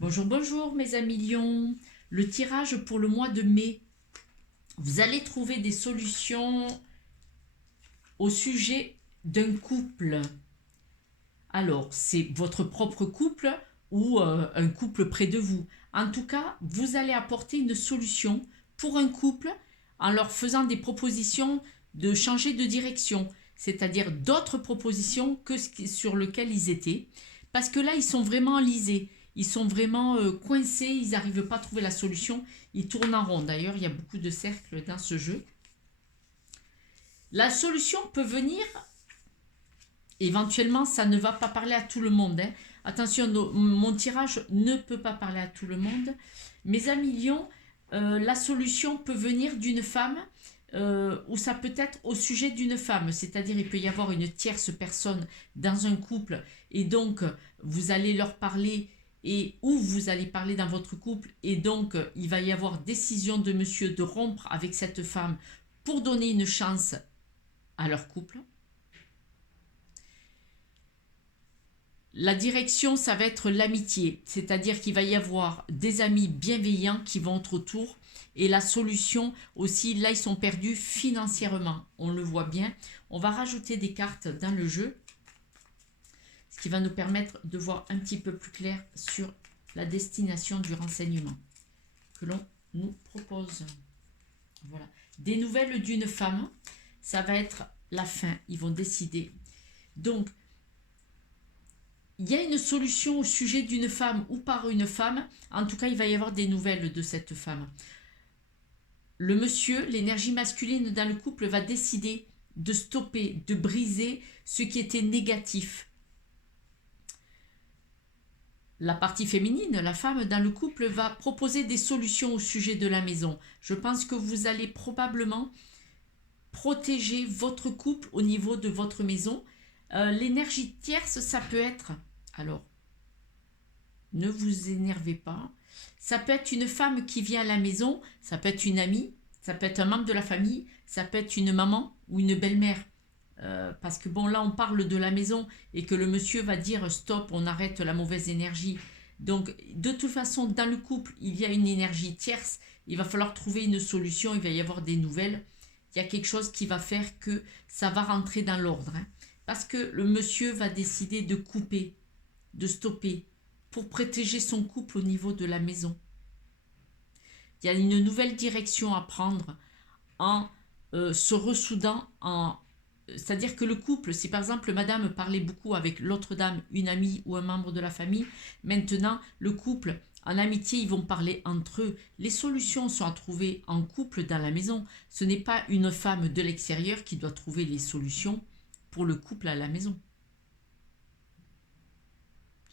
Bonjour, bonjour mes amis lions. Le tirage pour le mois de mai. Vous allez trouver des solutions au sujet d'un couple. Alors, c'est votre propre couple ou un couple près de vous. En tout cas, vous allez apporter une solution pour un couple en leur faisant des propositions de changer de direction, c'est-à-dire d'autres propositions que sur lesquelles ils étaient. Parce que là, ils sont vraiment enlisés, ils sont vraiment coincés, ils n'arrivent pas à trouver la solution, ils tournent en rond. D'ailleurs, il y a beaucoup de cercles dans ce jeu. La solution peut venir. Éventuellement, ça ne va pas parler à tout le monde, hein. Attention, mon tirage ne peut pas parler à tout le monde. Mes amis lions, la solution peut venir d'une femme ou ça peut être au sujet d'une femme. C'est-à-dire, il peut y avoir une tierce personne dans un couple et donc vous allez leur parler ou vous allez parler dans votre couple et donc il va y avoir décision de monsieur de rompre avec cette femme pour donner une chance à leur couple. La direction, ça va être l'amitié, c'est-à-dire qu'il va y avoir des amis bienveillants qui vont être autour. Et la solution aussi, là, ils sont perdus financièrement. On le voit bien. On va rajouter des cartes dans le jeu, ce qui va nous permettre de voir un petit peu plus clair sur la destination du renseignement que l'on nous propose. Voilà. Des nouvelles d'une femme, ça va être la fin. Ils vont décider. Donc, il y a une solution au sujet d'une femme ou par une femme. En tout cas, il va y avoir des nouvelles de cette femme. Le monsieur, l'énergie masculine dans le couple va décider de stopper, de briser ce qui était négatif. La partie féminine, la femme dans le couple, va proposer des solutions au sujet de la maison. Je pense que vous allez probablement protéger votre couple au niveau de votre maison. L'énergie tierce, ça peut être... Alors, ne vous énervez pas. Ça peut être une femme qui vient à la maison, ça peut être une amie, ça peut être un membre de la famille, ça peut être une maman ou une belle-mère. Parce que bon, là, on parle de la maison et que le monsieur va dire stop, on arrête la mauvaise énergie. Donc, de toute façon, dans le couple, il y a une énergie tierce. Il va falloir trouver une solution, il va y avoir des nouvelles. Il y a quelque chose qui va faire que ça va rentrer dans l'ordre, hein. Parce que le monsieur va décider de couper, de stopper, pour protéger son couple au niveau de la maison. Il y a une nouvelle direction à prendre en se ressoudant, c'est-à-dire que le couple, si par exemple madame parlait beaucoup avec l'autre dame, une amie ou un membre de la famille, maintenant le couple, en amitié, ils vont parler entre eux. Les solutions sont à trouver en couple dans la maison. Ce n'est pas une femme de l'extérieur qui doit trouver les solutions pour le couple à la maison.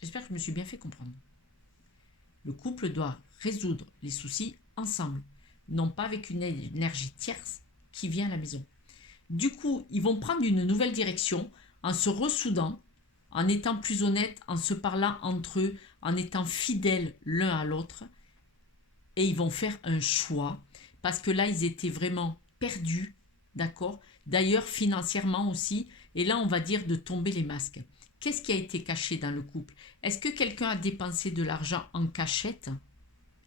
J'espère que je me suis bien fait comprendre. Le couple doit résoudre les soucis ensemble, non pas avec une énergie tierce qui vient à la maison. Du coup, ils vont prendre une nouvelle direction en se ressoudant, en étant plus honnêtes, en se parlant entre eux, en étant fidèles l'un à l'autre. Et ils vont faire un choix, parce que là, ils étaient vraiment perdus, d'accord? D'ailleurs, financièrement aussi. Et là, on va dire de tomber les masques. Qu'est-ce qui a été caché dans le couple? Est-ce que quelqu'un a dépensé de l'argent en cachette,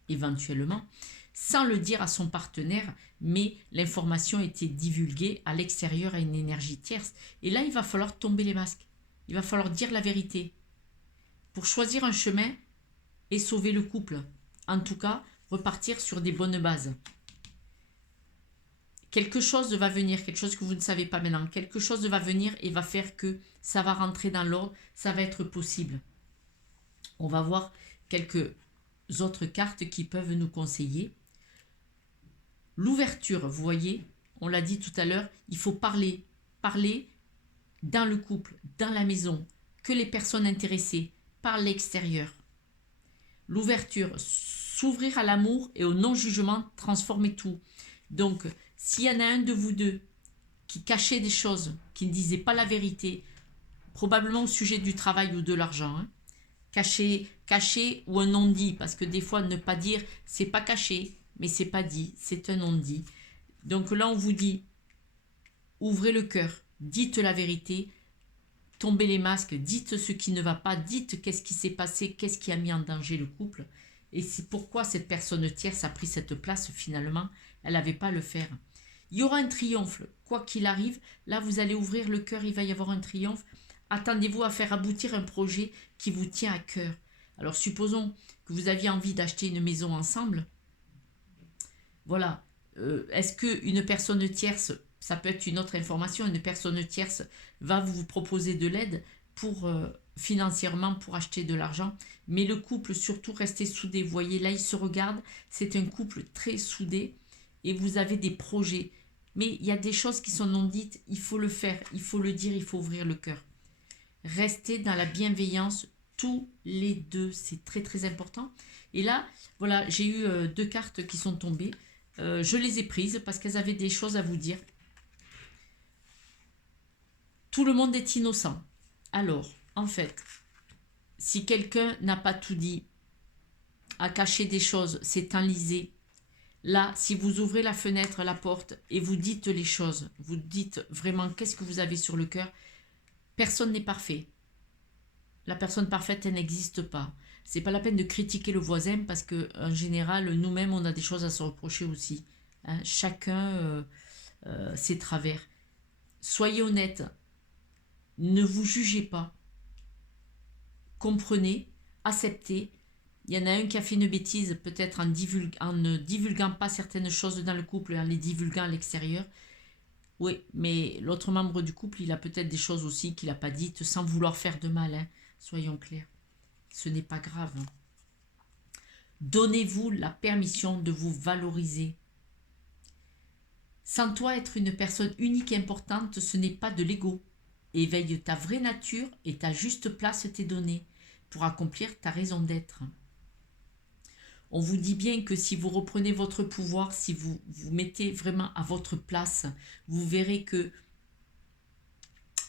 éventuellement, sans le dire à son partenaire, mais l'information était divulguée à l'extérieur à une énergie tierce? Et là, il va falloir tomber les masques. Il va falloir dire la vérité pour choisir un chemin et sauver le couple. En tout cas, repartir sur des bonnes bases. Quelque chose va venir, quelque chose que vous ne savez pas maintenant, quelque chose va venir et va faire que ça va rentrer dans l'ordre, ça va être possible. On va voir quelques autres cartes qui peuvent nous conseiller. L'ouverture, vous voyez, on l'a dit tout à l'heure, il faut parler dans le couple, dans la maison, que les personnes intéressées, par l'extérieur. L'ouverture, s'ouvrir à l'amour et au non-jugement, transformer tout. Donc, s'il y en a un de vous deux qui cachait des choses, qui ne disait pas la vérité, probablement au sujet du travail ou de l'argent, hein, caché ou un non-dit, parce que des fois ne pas dire, c'est pas caché, mais c'est pas dit, c'est un non-dit. Donc là, on vous dit, ouvrez le cœur, dites la vérité, tombez les masques, dites ce qui ne va pas, dites qu'est-ce qui s'est passé, qu'est-ce qui a mis en danger le couple. Et c'est pourquoi cette personne tierce a pris cette place finalement. Elle n'avait pas à le faire. Il y aura un triomphe, quoi qu'il arrive. Là, vous allez ouvrir le cœur, il va y avoir un triomphe. Attendez-vous à faire aboutir un projet qui vous tient à cœur. Alors, supposons que vous aviez envie d'acheter une maison ensemble. Voilà. Est-ce qu'une personne tierce, ça peut être une autre information, une personne tierce va vous proposer de l'aide pour financièrement pour acheter de l'argent, mais le couple surtout restez soudés. Vous voyez là, ils se regardent, c'est un couple très soudé et vous avez des projets. Mais il y a des choses qui sont non dites, il faut le faire, il faut le dire, il faut ouvrir le cœur. Restez dans la bienveillance tous les deux, c'est très très important. Et là, voilà, j'ai eu 2 cartes qui sont tombées. Je les ai prises parce qu'elles avaient des choses à vous dire. Tout le monde est innocent. Alors, en fait, si quelqu'un n'a pas tout dit, a caché des choses, s'est enlisé, là, si vous ouvrez la fenêtre, la porte, et vous dites les choses, vous dites vraiment qu'est-ce que vous avez sur le cœur, personne n'est parfait. La personne parfaite, elle n'existe pas. C'est pas la peine de critiquer le voisin parce que en général, nous-mêmes, on a des choses à se reprocher aussi. Hein. Chacun ses travers. Soyez honnête. Ne vous jugez pas. Comprenez, acceptez. Il y en a un qui a fait une bêtise, peut-être en ne divulguant pas certaines choses dans le couple et en les divulguant à l'extérieur. Oui, mais l'autre membre du couple, il a peut-être des choses aussi qu'il n'a pas dites sans vouloir faire de mal. Hein. Soyons clairs. Ce n'est pas grave. Donnez-vous la permission de vous valoriser. Sans toi être une personne unique et importante, ce n'est pas de l'ego. Éveille ta vraie nature et ta juste place t'est donnée pour accomplir ta raison d'être. On vous dit bien que si vous reprenez votre pouvoir, si vous vous mettez vraiment à votre place, vous verrez que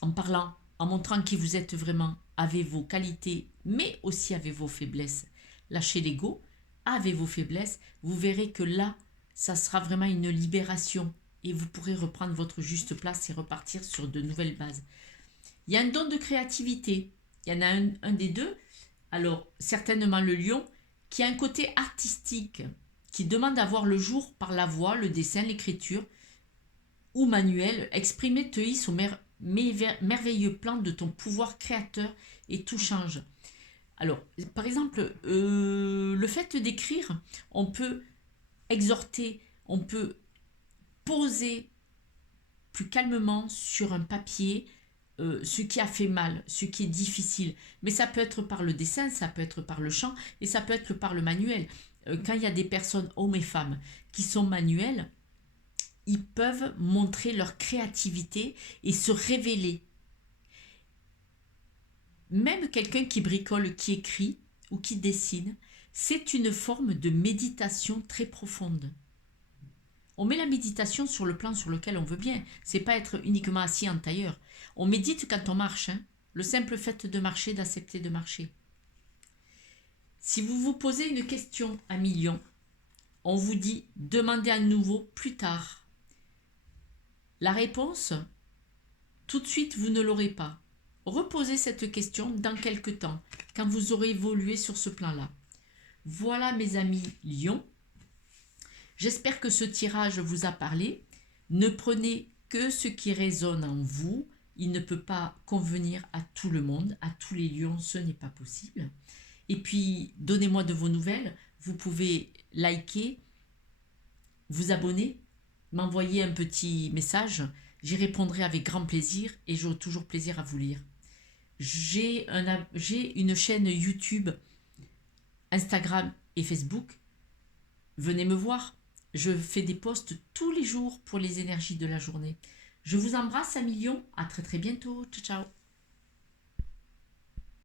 en parlant, en montrant qui vous êtes vraiment, avec vos qualités, mais aussi avec vos faiblesses. Lâchez l'ego, avec vos faiblesses, vous verrez que là, ça sera vraiment une libération et vous pourrez reprendre votre juste place et repartir sur de nouvelles bases. Il y a un don de créativité, il y en a un des deux, alors certainement le lion, qui a un côté artistique, qui demande à voir le jour par la voix, le dessin, l'écriture, ou manuel, exprimer te hisse au merveilleux plan de ton pouvoir créateur et tout change. Alors, par exemple, le fait d'écrire, on peut exhorter, on peut poser plus calmement sur un papier ce qui a fait mal, ce qui est difficile. Mais ça peut être par le dessin, ça peut être par le chant et ça peut être par le manuel. Quand il y a des personnes, hommes et femmes, qui sont manuels, ils peuvent montrer leur créativité et se révéler. Même quelqu'un qui bricole, qui écrit ou qui dessine, c'est une forme de méditation très profonde. On met la méditation sur le plan sur lequel on veut bien. C'est pas être uniquement assis en tailleur. On médite quand on marche. Hein. Le simple fait de marcher, d'accepter de marcher. Si vous vous posez une question à million, on vous dit demandez à nouveau plus tard. La réponse, tout de suite, vous ne l'aurez pas. Reposez cette question dans quelque temps, quand vous aurez évolué sur ce plan-là. Voilà mes amis lions. J'espère que ce tirage vous a parlé. Ne prenez que ce qui résonne en vous. Il ne peut pas convenir à tout le monde, à tous les lions, ce n'est pas possible. Et puis, donnez-moi de vos nouvelles. Vous pouvez liker, vous abonner, m'envoyer un petit message. J'y répondrai avec grand plaisir et j'aurai toujours plaisir à vous lire. J'ai une chaîne YouTube, Instagram et Facebook. Venez me voir. Je fais des posts tous les jours pour les énergies de la journée. Je vous embrasse à millions. À très très bientôt. Ciao ciao.